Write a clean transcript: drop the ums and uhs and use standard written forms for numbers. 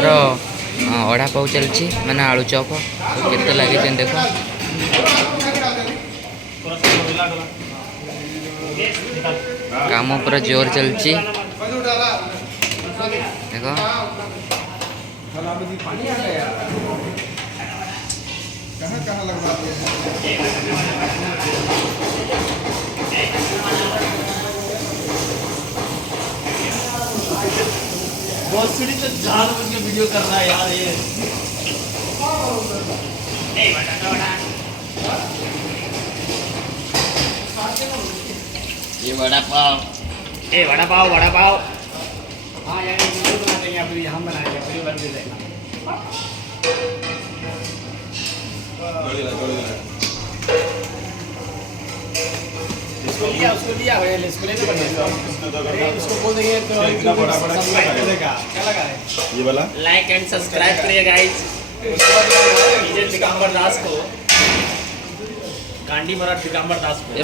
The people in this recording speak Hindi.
आमर अढ़ा पाव चलती माने आलू चॉप केते लगे देख काम पूरा जोर चलती देख बॉसुरी तो जान बुझ के वीडियो कर रहा है यार ये वड़ा पाव वड़ा पाव हाँ यार ये वीडियो बनाते हैं फिर हम बनाएंगे फिर बन जाएगा उसको लिया भैया इसको ले तो बढ़िया उसको बोल देंगे तो क्या लगा है ये वाला लाइक एंड सब्सक्राइब करिए गाइस डीजे दिगंबर दास को गांडी मराठ दिगंबर दास को